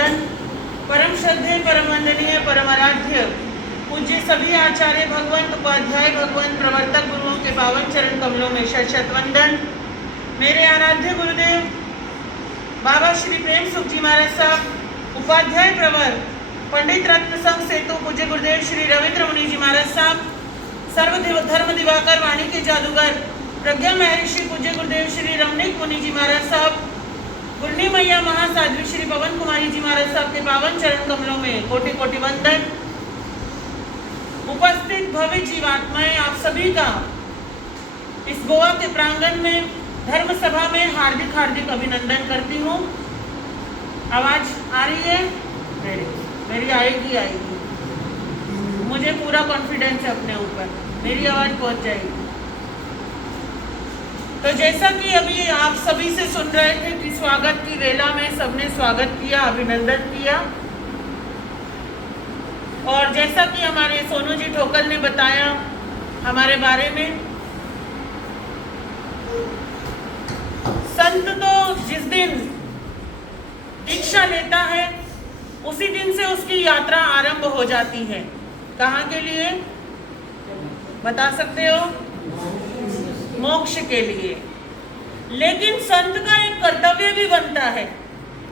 वंदन। परम श्रद्धेय, परम वंदनीय, परम आराध्य पूज्य सभी आचार्य भगवंत, उपाध्याय भगवंत, प्रवर्तक गुरुओं के पावन चरण कमलों में शत वंदन। मेरे आराध्य गुरुदेव बाबा श्री प्रेम सुख जी महाराज साहब, उपाध्याय प्रवर पंडित रत्न संघ सेतु पूज्य गुरुदेव श्री रविंद्र मुनि जी महाराज साहब, सर्व धर्म दिवाकर वाणी के जादूगर प्रज्ञा महर्षि पूज्य गुरुदेव श्री रमणीक मुनि जी महाराज साहब, गुरनी मैया महासाध्वी श्री पवन कुमारी जी महाराज साहब के पावन चरण कमलों में कोटि कोटि वंदन। उपस्थित भव्य जीवात्माएं, आप सभी का इस गोवा के प्रांगण में धर्म सभा में हार्दिक हार्दिक अभिनंदन करती हूँ। आवाज आ रही है? मेरी आएगी। मुझे पूरा कॉन्फिडेंस है अपने ऊपर, मेरी आवाज पहुंच जाएगी। तो जैसा कि अभी आप सभी से सुन रहे थे कि स्वागत की वेला में सबने स्वागत किया, अभिनंदन किया, और जैसा कि हमारे सोनू जी ठोकल ने बताया हमारे बारे में, संत तो जिस दिन दीक्षा लेता है उसी दिन से उसकी यात्रा आरंभ हो जाती है। कहाँ के लिए बता सकते हो? मोक्ष के लिए। लेकिन संत का एक कर्तव्य भी बनता है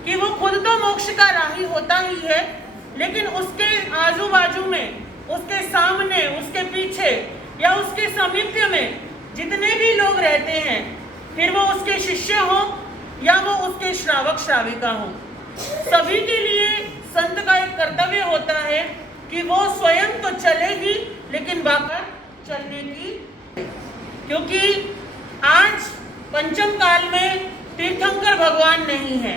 कि वो खुद तो मोक्ष का राही होता ही है, लेकिन उसके आजू बाजू में, उसके सामने, उसके पीछे या उसके सामीप्य में जितने भी लोग रहते हैं, फिर वो उसके शिष्य हो या वो उसके श्रावक श्राविका हो, सभी के लिए संत का एक कर्तव्य होता है कि वो स्वयं तो चले ही, लेकिन बाकर चलने की, क्योंकि आज पंचम काल में तीर्थंकर भगवान नहीं है,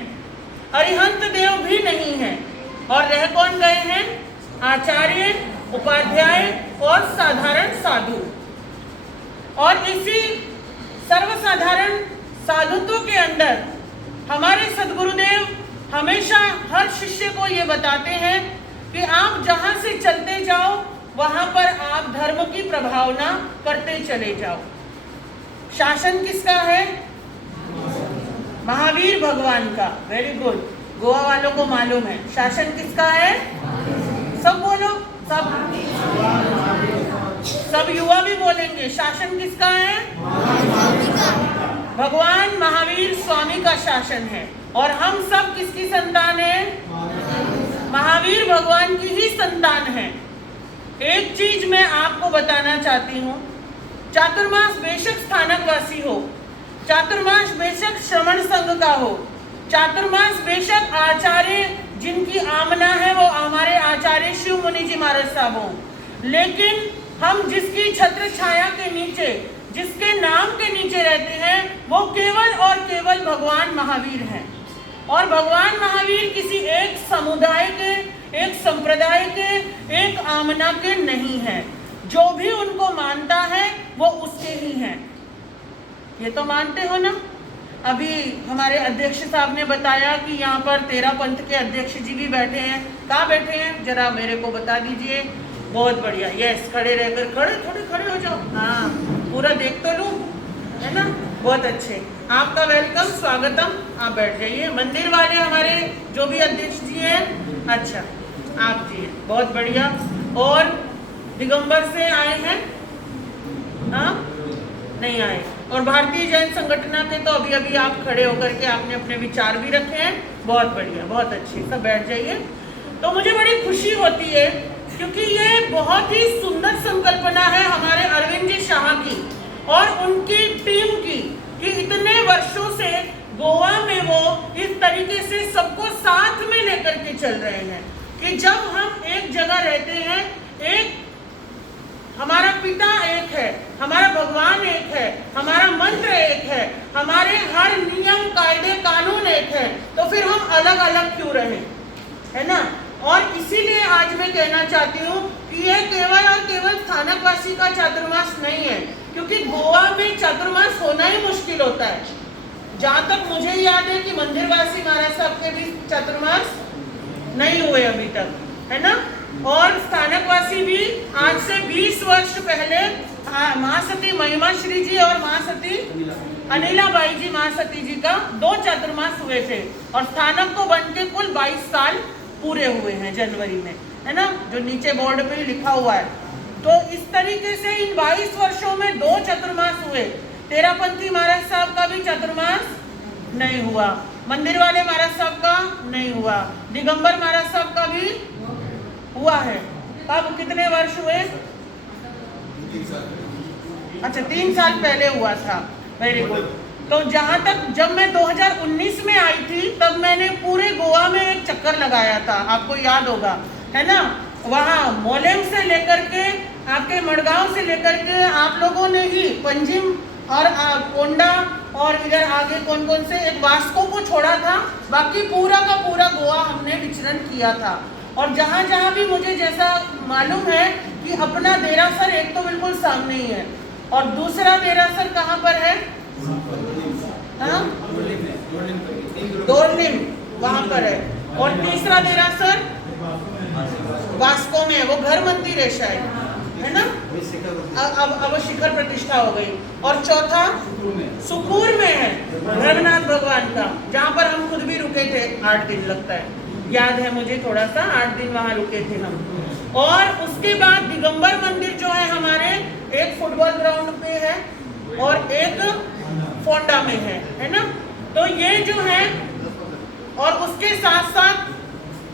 अरिहंत देव भी नहीं है, और रह कौन गए हैं? आचार्य, उपाध्याय और साधारण साधु। और इसी सर्वसाधारण साधुत्व के अंदर हमारे सद्गुरुदेव हमेशा हर शिष्य को ये बताते हैं कि आप जहाँ से चलते जाओ वहाँ पर आप धर्म की प्रभावना करते चले जाओ। शासन किसका है? महावीर भगवान का। वेरी गुड, गोवा वालों को मालूम है। शासन किसका है? सब बोलो, सब युवा भी बोलेंगे। शासन किसका है? भगवान महावीर स्वामी का शासन है, और हम सब किसकी संतान है? महावीर भगवान की ही संतान है। एक चीज मैं आपको बताना चाहती हूँ, चातुर्मास बेशक स्थानकवासी हो, चातुर्मास बेशक श्रवण संघ का हो, चातुर्मास बेशक आचार्य जिनकी आमना है वो हमारे आचार्य शिव मुनि जी महाराज साहब हो, लेकिन हम जिसकी छत्र छाया के नीचे, जिसके नाम के नीचे रहते हैं, वो केवल और केवल भगवान महावीर हैं। और भगवान महावीर किसी एक समुदाय के, एक संप्रदाय के, एक आमना के नहीं है। जो भी उनको मानता है वो उसके ही हैं। ये तो मानते हो ना? अभी हमारे अध्यक्ष साहब ने बताया कि यहाँ पर 13 पंथ के अध्यक्ष जी भी बैठे हैं। कहाँ बैठे हैं जरा मेरे को बता दीजिए। बहुत बढ़िया, यस, खड़े रहकर, थोड़े खड़े हो जाओ, हाँ, पूरा देख तो लूँ, है ना? बहुत अच्छे, आपका वेलकम, स्वागतम। आप बैठ जाइए। मंदिर वाले हमारे जो भी अध्यक्ष जी हैं, अच्छा आप जी हैं, बहुत बढ़िया। और दिगंबर से आए हैं? हाँ, नहीं आए। और भारतीय जैन संगठन के तो अभी अभी आप खड़े होकर के आपने अपने विचार भी रखे हैं। बहुत बढ़िया, बहुत अच्छे, सब बैठ जाइए। तो मुझे बड़ी खुशी होती है क्योंकि ये बहुत ही सुंदर संकल्पना है हमारे अरविंद जी शाह की और उनकी टीम की, कि इतने वर्षों से गोवा में वो इस तरीके से सबको साथ में लेकर के चल रहे हैं कि जब हम एक जगह रहते हैं, एक हमारा पिता एक है, हमारा भगवान एक है, हमारा मंत्र एक है, हमारे हर नियम कायदे कानून एक है, तो फिर हम अलग अलग क्यों रहें, है ना? और इसीलिए आज मैं कहना चाहती हूँ कि ये केवल और केवल स्थानकवासी का चातुर्मास नहीं है, क्योंकि गोवा में चातुर्मास होना ही मुश्किल होता है। जहाँ तक मुझे याद है कि मंदिरवासी महाराज साहब के भी चातुर्मास नहीं हुए अभी तक, है ना? और स्थानकवासी भी आज से 20 वर्ष पहले महासती महिमा श्री जी और महासती अनिला बाई जी महासती जी का 2 चातुर्मास हुए थे और स्थानक को बन के कुल 22 साल पूरे हुए हैं जनवरी में, है ना, जो नीचे बोर्ड पे लिखा हुआ है। तो इस तरीके से इन 22 वर्षों में 2 चातुर्मास हुए। तेरापंथी महाराज साहब का भी चातुर्मास नहीं हुआ, मंदिर वाले महाराज साहब का नहीं हुआ, दिगंबर महाराज साहब का भी हुआ है। अब कितने वर्ष हुए? अच्छा 3 साल पहले हुआ था। Very good. तो जहां तक जब मैं 2019 में आई थी तब मैंने पूरे गोवा में एक चक्कर लगाया था, आपको याद होगा, है ना। वहाँ मोलेम से लेकर के आपके मड़गांव से लेकर के आप लोगों ने ही पंजिम और कोंडा और इधर आगे कौन कौन से एक वास्को को छोड़ा था, बाकी पूरा का पूरा गोवा हमने विचरण किया था। और जहाँ जहाँ भी मुझे जैसा मालूम है कि अपना देरासर एक तो बिल्कुल सामने ही है और दूसरा देरासर कहाँ पर है? दोरलिम वहाँ पर है और तीसरा देरासर वास्को में है, वो घर मंदिर है शायद, है ना। अब शिखर प्रतिष्ठा हो गई। और चौथा सुकूर में है रघुनाथ भगवान का, जहाँ पर हम खुद भी रुके थे 8 दिन लगता है, याद है मुझे थोड़ा सा, 8 दिन वहाँ रुके थे हम। और उसके बाद दिगंबर मंदिर जो है हमारे एक फुटबॉल ग्राउंड पे है और एक फोंडा में है ना। तो ये जो है, और उसके साथ साथ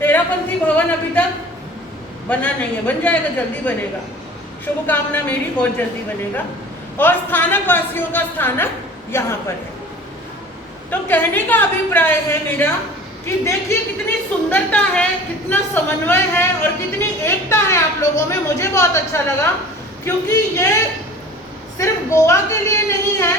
तेरापंथी भवन अभी तक बना नहीं है, बन जाएगा, जल्दी बनेगा, शुभकामना मेरी, बहुत जल्दी बनेगा। और स्थानक वासियों का स्थानक यहाँ पर है। तो कहने का अभिप्राय है मेरा कि देखिए कितनी सुंदरता है, कितना समन्वय है और कितनी एकता है आप लोगों में। मुझे बहुत अच्छा लगा क्योंकि ये सिर्फ गोवा के लिए नहीं है,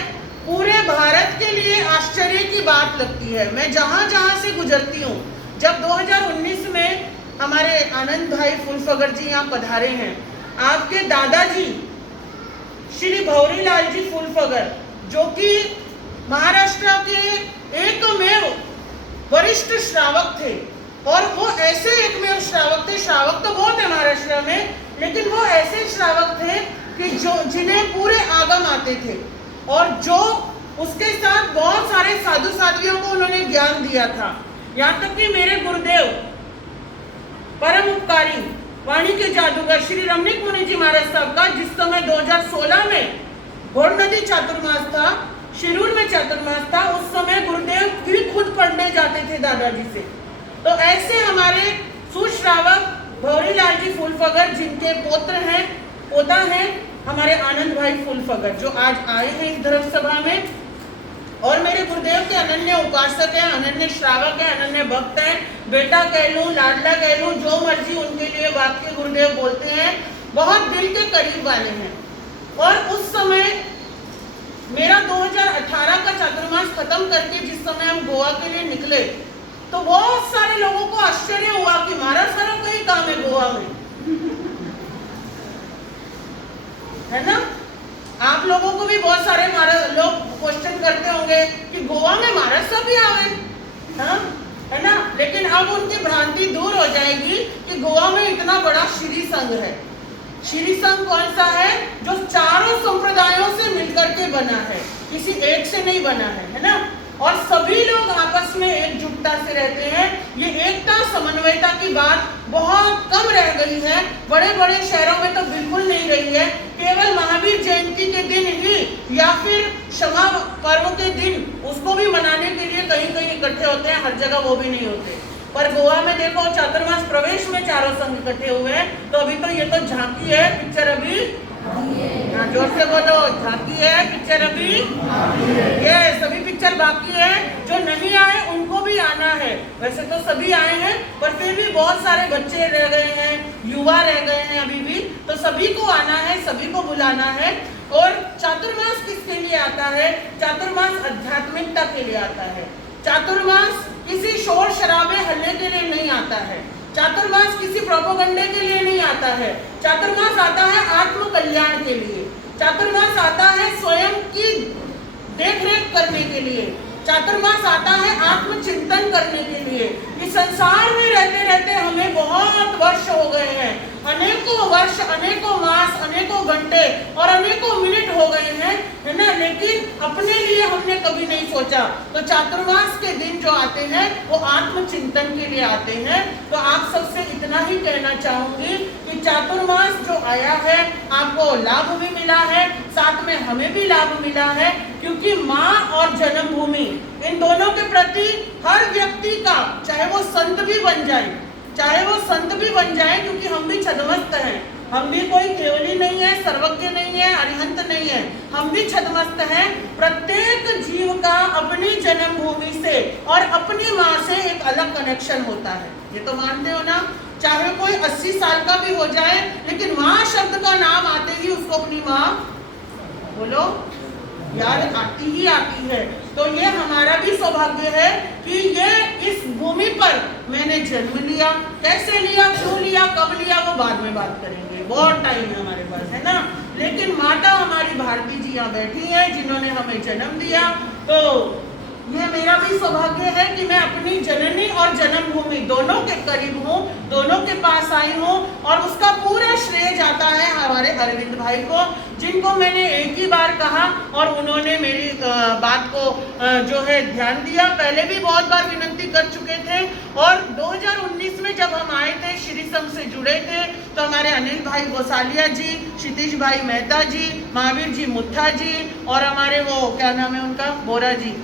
पूरे भारत के लिए आश्चर्य की बात लगती है। मैं जहाँ जहाँ से गुजरती हूँ, जब 2019 में हमारे आनंद भाई फुलफगर जी यहाँ पधारे हैं, आपके दादाजी श्री भौरीलाल जी फुलफगर, जो कि महाराष्ट्र के एकमेव वरिष्ठ श्रावक थे, और वो ऐसे एकमेव श्रावक थे, श्रावक तो बहुत है महाराष्ट्र में, लेकिन वो ऐसे श्रावक थे कि जो जिन्हें पूरे आगम आते थे और जो उसके साथ बहुत सारे साधु साधियों को उन्होंने ज्ञान दिया था। यहाँ तक कि मेरे गुरुदेव परम उपकारी वाणी के जादूगर श्री रमणीक मुनि जी महाराज साहब का जिस समय 2016 में घोड़ नदी चातुर्मास था, शिरूर में चातुर्मास था, उस समय गुरुदेव भी खुद पढ़ने जाते थे दादाजी से। तो ऐसे हमारे सुश्रावक भौरीलाल जी फुलफगर, जिनके पोता हैं हमारे आनंद भाई फुलफगर, जो आज आए हैं इस धर्म सभा में, और मेरे गुरुदेव के अनन्य उपासक हैं, अनन्य श्रावक हैं, अनन्य भक्त हैं, बेटा कह लूं, लाडला कह लूं, जो मर्जी उनके लिए वाक्य गुरुदेव बोलते हैं, बहुत दिल के करीब वाले हैं। और उस समय मेरा 2018 का चातुर्मास खत्म करके जिस समय हम गोवा के लिए निकले, तो बहुत सारे लोगों को आश्चर्य हुआ कि महाराज साहब का ही काम है गोवा में, है ना। आप लोगों को भी बहुत सारे लोग क्वेश्चन करते होंगे कि गोवा में महाराज साहब भी आवे, हाँ, है ना। लेकिन अब उनकी भ्रांति दूर हो जाएगी कि गोवा में इतना बड़ा श्री संघ है। श्री संघ कौन सा है? जो चारों संप्रदायों से मिलकर के बना है, किसी एक से नहीं बना है ना। और सभी लोग आपस में एकजुटता से रहते हैं। ये एकता समन्वयता की बात बहुत कम रह गई है, बड़े बड़े शहरों में तो बिल्कुल नहीं रही है। केवल महावीर जयंती के दिन ही या फिर क्षमा पर्व के दिन उसको भी मनाने के लिए कहीं कहीं इकट्ठे होते हैं, हर जगह वो भी नहीं होते। पर गोवा में देखो चातुर्मास प्रवेश में चारों संघ इकट्ठे हुए हैं। तो अभी तो ये तो झांकी है, पिक्चर अभी, हाँ जोर से बोलो, झांकी है, पिक्चर अभी, ये सभी पिक्चर बाकी है। जो नहीं आए उनको भी आना है। वैसे तो सभी आए हैं, पर फिर भी बहुत सारे बच्चे रह गए हैं, युवा रह गए हैं अभी भी, तो सभी को आना है, सभी को बुलाना है। और चातुर्मास किसके लिए आता है? चातुर्मास आध्यात्मिकता के लिए आता है। चातुर्मास किसी शोर शराबे हल्ले के लिए नहीं आता है। चातुर्मास किसी प्रोपोगंडे के लिए नहीं आता है। चातुर्मास आता है आत्म कल्याण के लिए। चातुर्मास आता है स्वयं की देखरेख करने के लिए। चातुर्मास आता है आत्मचिंतन करने के लिए। इस संसार में रहते रहते हमें बहुत वर्ष हो गए हैं, अनेकों वर्ष, अनेकों मास, अनेकों घंटे और अनेकों मिनट हो गए हैं, है ना, लेकिन अपने लिए हमने कभी नहीं सोचा। तो चातुर्मास के दिन जो आते हैं वो आत्मचिंतन के लिए आते हैं। तो आप सबसे इतना ही कहना चाहूंगी कि चातुर्मास जो आया है आपको लाभ भी मिला है, साथ में हमें भी लाभ मिला है, क्योंकि माँ और जन्मभूमि इन दोनों के प्रति हर व्यक्ति का, चाहे वो संत भी बन जाए, चाहे वो संत भी बन जाए, क्योंकि हम भी छद्मस्त हैं, हम भी कोई केवली नहीं है, सर्वज्ञ नहीं है, अरिहंत नहीं है, हम भी छद्मस्त हैं। प्रत्येक जीव का अपनी जन्मभूमि से और अपनी माँ से एक अलग कनेक्शन होता है, ये तो मानते हो ना। चाहे कोई 80 साल का भी हो जाए, लेकिन माँ शब्द का नाम आते ही उसको अपनी माँ बोलो याद आती ही आती है। तो ये हमारा भी सौभाग्य है कि ये इस भूमि पर मैंने जन्म लिया। कैसे लिया, क्यों लिया, कब लिया, वो बाद में बात करेंगे, बहुत टाइम है हमारे पास, है ना। लेकिन माता हमारी भारती जी यहाँ बैठी हैं जिन्होंने हमें जन्म दिया। तो ये मेरा भी सौभाग्य है कि मैं अपनी जननी और जन्मभूमि दोनों के करीब हूँ, दोनों के पास आई हूँ, और उसका पूरा श्रेय जाता है हमारे अरविंद भाई को, जिनको मैंने एक ही बार कहा और उन्होंने मेरी बात को जो है ध्यान दिया। पहले भी बहुत बार विनती कर चुके थे, और 2019 में जब हम आए थे, श्री संघ से जुड़े थे, तो हमारे अनिल भाई गोसालिया जी, क्षितिज भाई मेहता जी, महावीर जी मुत्था जी, और हमारे वो क्या नाम है उनका, बोरा जी,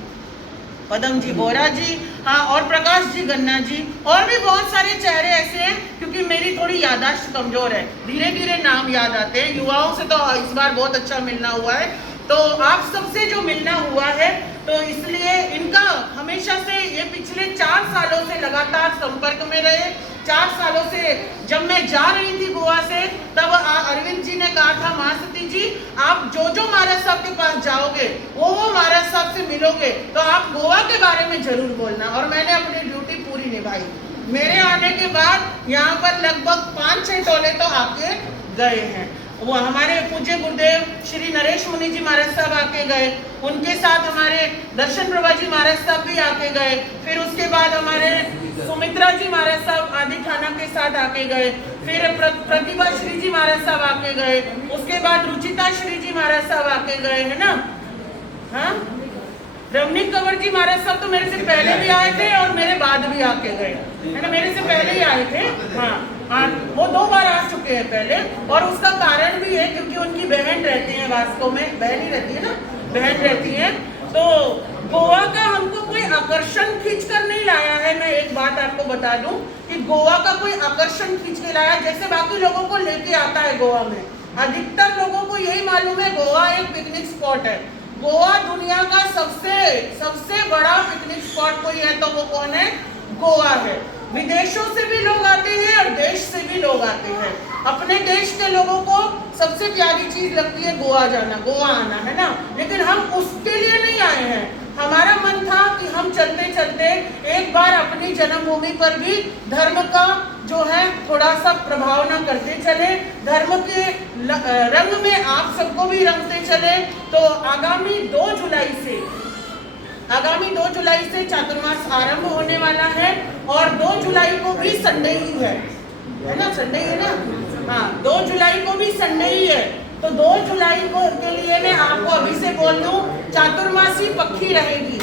पदम जी बोरा जी, हाँ, और प्रकाश जी गन्ना जी, और भी बहुत सारे चेहरे ऐसे हैं, क्योंकि मेरी थोड़ी याददाश्त कमजोर है, धीरे धीरे नाम याद आते हैं। युवाओं से तो इस बार बहुत अच्छा मिलना हुआ है, तो आप सबसे जो मिलना हुआ है, तो इसलिए इनका हमेशा से ये पिछले 4 सालों से लगातार संपर्क में रहे। 4 सालों से जब मैं जा रही थी गोवा से, तब अरविंद जी ने कहा था, महासती जी आप जो महाराज साहब के पास जाओगे वो महाराज साहब से मिलोगे, तो आप गोवा के बारे में जरूर बोलना। और मैंने अपनी ड्यूटी पूरी निभाई। मेरे आने के बाद यहाँ पर लगभग 5-6 टोले तो आके गए हैं। वो हमारे पूज्य गुरुदेव श्री नरेश मुनि जी महाराज साहब आके गए, उनके साथ हमारे दर्शन प्रभा जी महाराज साहब भी आके गए, फिर उसके बाद हमारे सुमित्रा जी महाराज साहब आदि थाना के साथ आके गए, फिर प्रतिभा श्री जी महाराज साहब आके गए, उसके बाद रुचिता श्री जी महाराज साहब आके गए, है ना। हाँ, रमणीक कंवर जी महाराज साहब तो मेरे से पहले भी आए थे और मेरे बाद भी आके गए, है ना, मेरे से पहले ही आए थे। हाँ, वो 2 बार आ चुके हैं पहले, और उसका कारण भी है क्योंकि उनकी बहन रहती है, वास्तव में बहन ही रहती है ना, बहन रहती है। तो गोवा का हमको कोई आकर्षण खींच कर नहीं लाया है। मैं एक बात आपको बता दूं कि गोवा का कोई आकर्षण खींच के लाया जैसे बाकी लोगों को लेके आता है गोवा में। अधिकतर लोगों को यही मालूम है गोवा एक पिकनिक स्पॉट है। गोवा दुनिया का सबसे बड़ा पिकनिक स्पॉट कोई है तो वो कौन है, गोवा है। विदेशों से भी लोग आते हैं और देश से भी लोग आते हैं। अपने देश के लोगों को सबसे प्यारी चीज लगती है गोवा जाना, गोवा आना, है ना, लेकिन हम उसके लिए नहीं आए हैं। हमारा मन था कि हम चलते चलते एक बार अपनी जन्मभूमि पर भी धर्म का जो है थोड़ा सा प्रभाव न करते चले, धर्म के रंग में आप सबको भी रंगते चले। तो आगामी 2 जुलाई से चातुर्मास आरंभ होने वाला है, और 2 जुलाई को भी संडे ही है ना, संडे ही है ना, हाँ, 2 जुलाई को भी संडे ही है। तो 2 जुलाई को के लिए मैं आपको अभी से बोल दूं, चातुर्मासी पक्की रहेगी,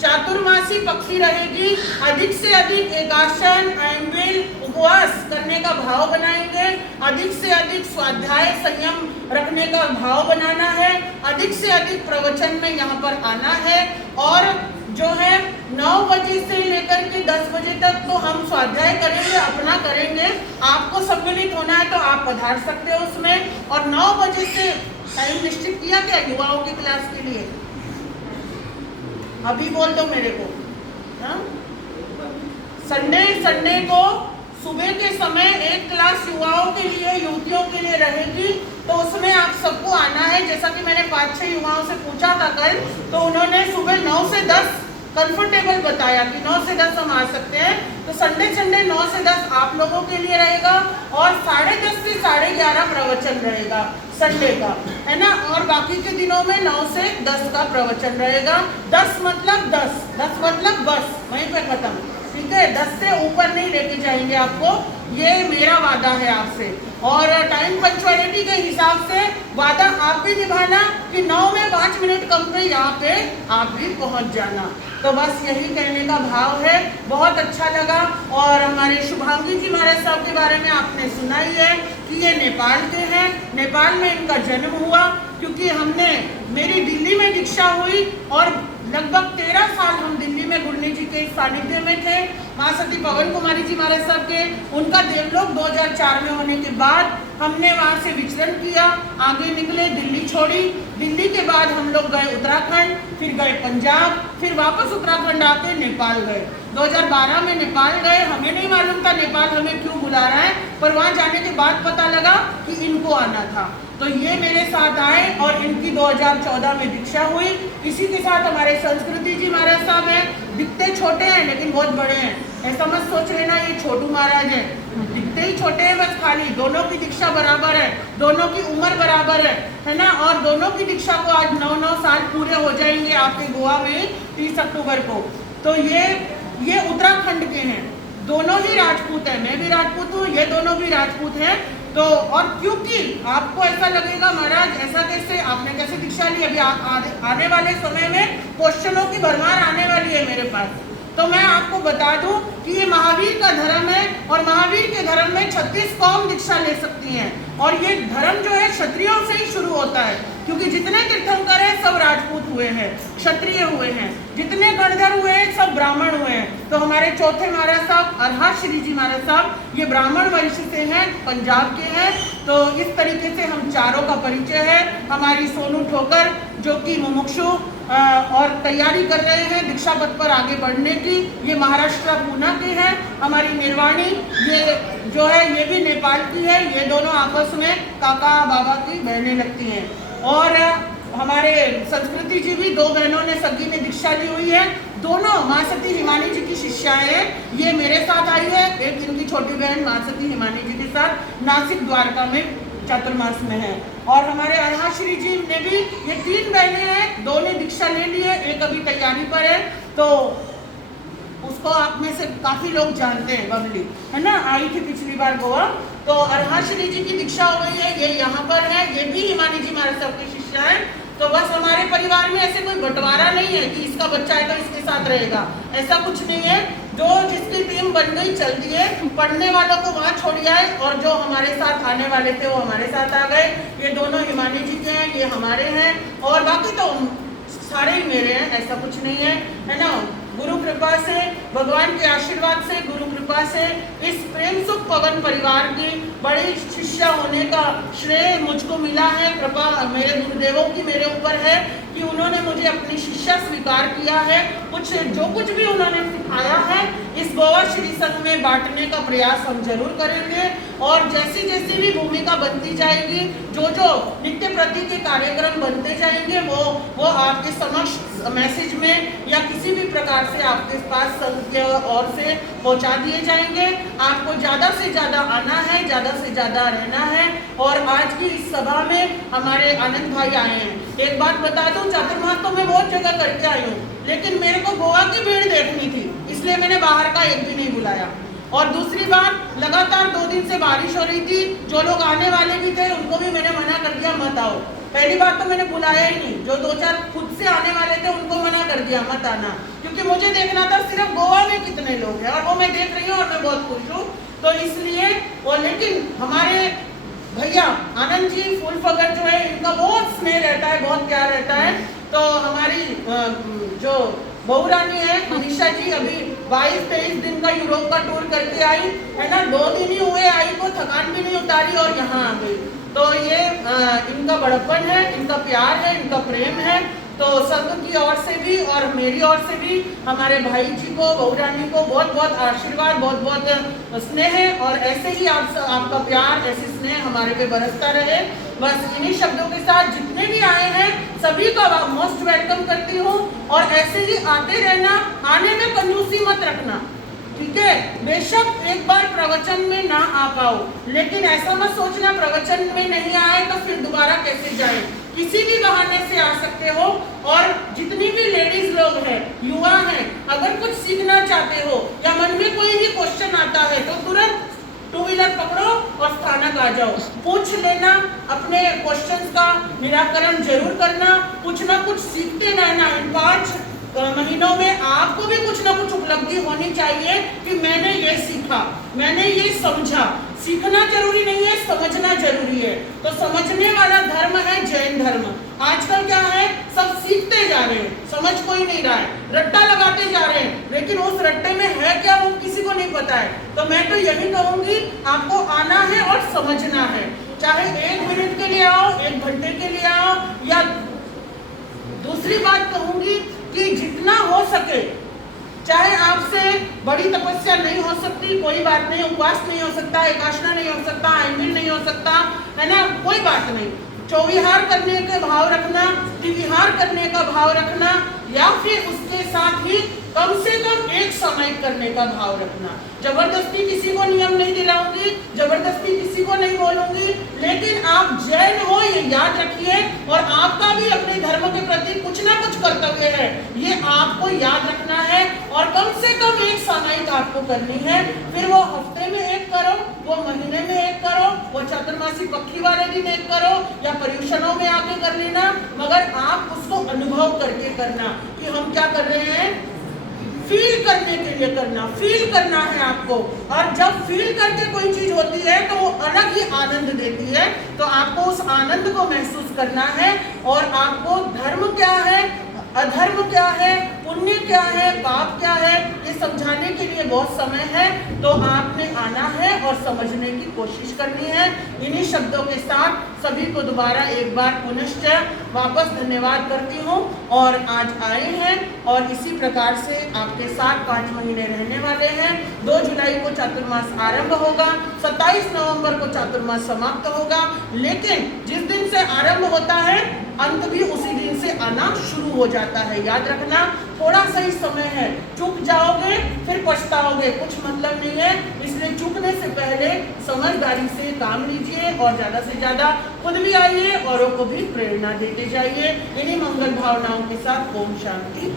चातुर्मासी पक्की रहेगी। अधिक से अधिक एकासन, ऐंबिल, उपवास करने का भाव बनाएंगे, अधिक से अधिक स्वाध्याय संयम रखने का भाव बनाना है, अधिक से अधिक प्रवचन में यहाँ पर आना है, और जो है 9 बजे से लेकर के 10 बजे तक तो हम स्वाध्याय करेंगे, अपना करेंगे। आपको सम्मिलित होना है तो आप पधार सकते हो उसमें। और 9 बजे से टाइम निश्चित किया क्या युवाओं की क्लास के लिए? अभी बोल दो मेरे को। हाँ, संडे को सुबह के समय एक क्लास युवाओं के लिए, युवतियों के लिए रहेगी, तो उसमें आप सबको आना है। जैसा कि मैंने 5-6 युवाओं से पूछा था कल, तो उन्होंने सुबह 9 से 10 कंफर्टेबल बताया कि 9 से 10 हम आ सकते हैं। तो संडे 9 से 10 आप लोगों के लिए रहेगा, और 10:30 से 11:30 प्रवचन रहेगा संडे का, है ना। और बाकी के दिनों में 9 से 10 का प्रवचन रहेगा। 10 मतलब 10 मतलब बस वहीं पे खत्म, ठीक है, 10 से ऊपर नहीं लेके जाएंगे आपको, ये मेरा वादा है आपसे। और टाइम पंक्चुअलिटी के हिसाब से वादा आप भी निभाना कि 9 में 5 मिनट कम पे यहाँ पे आप भी पहुँच जाना। तो बस यही कहने का भाव है। बहुत अच्छा लगा। और हमारे शुभांगी जी महाराज साहब के बारे में आपने सुना ही है कि ये नेपाल के हैं। नेपाल में इनका जन्म हुआ, क्योंकि मेरी दिल्ली में दीक्षा हुई और लगभग 13 साल हम दिल्ली में गुरनी जी के सानिध्य में थे। माँ सती पवन कुमारी जी महाराज साहब के, उनका देवलोक 2004 में होने के बाद हमने वहाँ से विचरण किया, आगे निकले, दिल्ली छोड़ी। दिल्ली के बाद हम लोग गए उत्तराखंड, फिर गए पंजाब, फिर वापस उत्तराखंड आके नेपाल गए। 2012 में नेपाल गए। हमें नहीं मालूम था नेपाल हमें क्यों बुला रहा है, पर वहाँ जाने के बाद पता लगा कि इनको आना था। तो ये मेरे साथ आए और इनकी 2014 में दीक्षा हुई। इसी के साथ हमारे संस्कृति जी महाराज साहब हैं। दिखते छोटे हैं लेकिन बहुत बड़े हैं, ऐसा मत सोच लेना ये छोटू महाराज हैं। दिखते ही छोटे हैं बस, खाली दोनों की दीक्षा बराबर है, दोनों की उम्र बराबर है ना। और दोनों की दीक्षा को आज 9-9 साल पूरे हो जाएंगे आपके गोवा में 30 अक्टूबर को। तो ये उत्तराखंड के हैं, दोनों ही राजपूत हैं। मैं भी राजपूत हूँ, ये दोनों भी राजपूत हैं। तो और क्योंकि आपको ऐसा लगेगा महाराज ऐसा कैसे, आपने कैसे दीक्षा ली, अभी आने वाले समय में क्वेश्चनों की भरमार आने वाली है मेरे पास। तो मैं आपको बता दूं कि ये महावीर का धर्म है और महावीर के धर्म में 36 कौम दीक्षा ले सकती हैं। और ये धर्म जो है क्षत्रियों से ही शुरू होता है, क्योंकि जितने तीर्थंकर हैं सब राजपूत हुए हैं, क्षत्रिय हुए हैं। जितने गणधर हुए हैं सब ब्राह्मण हुए हैं। तो हमारे चौथे महाराज साहब अरहा श्री जी महाराज साहब ये ब्राह्मण वंश से हैं, पंजाब के हैं। तो इस तरीके से हम चारों का परिचय है। हमारी सोनू ठोकर जो कि मुमुक्षु और तैयारी कर रहे हैं दीक्षा पथ पर आगे बढ़ने की, ये महाराष्ट्र पूना के हैं। हमारी निर्वाणी ये जो है ये भी नेपाल की है। ये दोनों आपस में काका बाबा की बहनें लगती हैं। और हमारे संस्कृति जी भी 2 बहनों ने सगी ने दीक्षा ली हुई है। दोनों माँ सती हिमानी जी की शिष्याएं हैं। ये मेरे साथ आई है, एक इनकी छोटी बहन माँ सती हिमानी जी के साथ नासिक द्वारका में चातुर्मास में है। और हमारे अरहा श्री जी ने भी, ये 3 बहनें हैं, 2 ने दीक्षा ले ली है, एक अभी तैयारी पर है। तो उसको आप में से काफी लोग जानते हैं, बबली है ना, आई थी पिछली बार गोवा। तो अरहा श्री जी की दीक्षा हो गई है, ये यहाँ पर है, ये भी हिमानी जी महाराज साहब की शिष्या है। तो बस हमारे परिवार में ऐसे कोई बंटवारा नहीं है कि इसका बच्चा है तो इसके साथ रहेगा, ऐसा कुछ नहीं है। जो जिसकी टीम बन गई चल दी है, पढ़ने वालों को वहाँ छोड़ आए और जो हमारे साथ आने वाले थे वो हमारे साथ आ गए। ये दोनों हिमानी जी के हैं, ये हमारे हैं और बाकी तो सारे ही मेरे हैं, ऐसा कुछ नहीं है ना। गुरु कृपा से, भगवान के आशीर्वाद से, गुरु कृपा से इस प्रेम सुख पवन परिवार की बड़ी शिष्या होने का श्रेय मुझको मिला है। कृपा मेरे गुरुदेवों की मेरे ऊपर है कि उन्होंने मुझे अपनी शिष्या स्वीकार किया है। जो कुछ भी उन्होंने सिखाया है इस गोवा श्री संघ में बांटने का प्रयास हम जरूर करेंगे। और जैसी जैसी भी भूमिका बनती जाएगी, जो जो नित्य प्रति के कार्यक्रम बनते जाएंगे वो आपके समक्ष मैसेज में या किसी भी प्रकार से आपके पास संघ के ओर से पहुंचा दिए जाएंगे। आपको ज़्यादा से ज़्यादा आना है, ज़्यादा से ज़्यादा रहना है। और आज की इस सभा में हमारे आनंद भाई आए हैं। एक बात बता दूं, चातुर्मास तो मैं बहुत जगह करके आई हूँ, लेकिन मेरे को गोवा की भीड़ देखनी थी, इसलिए मैंने बाहर का एक भी नहीं बुलाया। और दूसरी बात, लगातार 2 दिन से बारिश हो रही थी, जो लोग आने वाले भी थे उनको भी मैंने मना कर दिया मत आओ। पहली बात तो मैंने बुलाया ही नहीं, जो 2-4 खुद से आने वाले थे उनको मना कर दिया मत आना, क्योंकि मुझे देखना था सिर्फ गोवा में कितने लोग हैं और वो मैं देख रही हूँ और मैं बहुत खुश हूँ। तो इसलिए लेकिन हमारे भैया आनंद जी फूल फगर जो है इनका बहुत स्नेह रहता है, बहुत प्यार रहता है। तो हमारी जो बहू रानी है मनीषा जी अभी 22-23 दिन का यूरोप का टूर करके आई है ना, 2 दिन ही हुए आई को, थकान भी नहीं उतारी और यहाँ आ गई। तो ये इनका बड़प्पन है, इनका प्यार है, इनका प्रेम है। तो संघ की ओर से भी और मेरी ओर से भी हमारे भाई जी को, बहू रानी को बहुत बहुत आशीर्वाद, बहुत बहुत स्नेह है। और ऐसे ही आपका प्यार, ऐसे स्नेह हमारे पे बरसता रहे। बस इन्हीं शब्दों के साथ जितने भी आए हैं सभी का मोस्ट वेलकम करती हूँ। और ऐसे ही आते रहना, आने में कंजूसी मत रखना, ठीक है। बेशक एक बार प्रवचन में ना आ पाओ, लेकिन ऐसा मत सोचना प्रवचन में नहीं आए तो फिर दोबारा कैसे जाए। किसी भी बहाने से आ सकते हो। और जितनी भी लेडीज लोग हैं, युवा हैं, अगर कुछ सीखना चाहते हो या मन में कोई भी क्वेश्चन आता है तो तुरंत 2 व्हीलर पकड़ो और स्थानक आ जाओ। पूछ लेना, अपने क्वेश्चंस का निराकरण जरूर करना, कुछ ना कुछ सीखते रहना। इन 5 महीनों में आपको भी कुछ ना कुछ उपलब्धि होनी चाहिए कि मैंने ये सीखा, मैंने ये समझा। सीखना जरूरी नहीं है, समझना जरूरी है। तो समझने वाला धर्म है जैन धर्म। आजकल क्या है, सब सीखते जा रहे हैं, समझ कोई नहीं रहा है, रट्टा लगाते जा रहे हैं, लेकिन उस रट्टे में है क्या वो किसी को नहीं पता है। तो मैं तो यही कहूंगी, आपको आना है और समझना है। चाहे 1 मिनट के लिए आओ, 1 घंटे के लिए आओ, या दूसरी बात कहूंगी कि जितना हो सके, चाहे आपसे बड़ी तपस्या नहीं हो सकती, कोई बात नहीं, उपवास नहीं हो सकता, एकाशना नहीं हो सकता, आइंबिल नहीं हो सकता, है ना, कोई बात नहीं। चौविहार करने के भाव रखना, त्रिविहार करने का भाव रखना, या फिर उसके साथ ही कम से कम 1 सामयिक करने का भाव रखना। जबरदस्ती किसी को नियम नहीं दिलाऊंगी, जबरदस्ती किसी को नहीं बोलूंगी, लेकिन आप जैन हो ये याद रखिए, और आपका भी अपने धर्म के प्रति कुछ ना कुछ कर्तव्य है, ये आपको याद रखना है। और कम से कम 1 सामयिक आपको करनी है। फिर वो हफ्ते में 1 करो, वो महीने में 1 करो, वो चातुर्मासी पक्षी वाले दिन 1 करो, या पर्युषणों में आके कर लेना, मगर आप उसको अनुभव करके करना कि हम क्या कर रहे हैं। फील करने के लिए करना, फील करना है आपको। और जब फील करके कोई चीज होती है तो वो अलग ही आनंद देती है। तो आपको उस आनंद को महसूस करना है, और आपको धर्म क्या है, अधर्म क्या है, पुण्य क्या है, पाप क्या है, ये समझाने के लिए बहुत समय है। तो आपने आना है और समझने की कोशिश करनी है। इन्हीं शब्दों के साथ सभी को दोबारा एक बार पुनश्च वापस धन्यवाद करती हूँ। और आज आए हैं और इसी प्रकार से आपके साथ 5 महीने रहने वाले हैं। 2 जुलाई को चातुर्मास आरंभ होगा, 27 नवंबर को चातुर्मास समाप्त होगा। लेकिन जिस दिन से आरंभ होता है, अंत भी उसी दिन से आना शुरू हो जाता है। याद रखना, थोड़ा सा ही समय है, चूक जाओगे फिर पछताओगे, कुछ मतलब नहीं है। इसलिए चूकने से पहले समझदारी से काम लीजिए, और ज्यादा से ज्यादा खुद भी आइए, औरों को भी प्रेरणा देते जाइए। इन्हीं मंगल भावनाओं के साथ ओम शांति।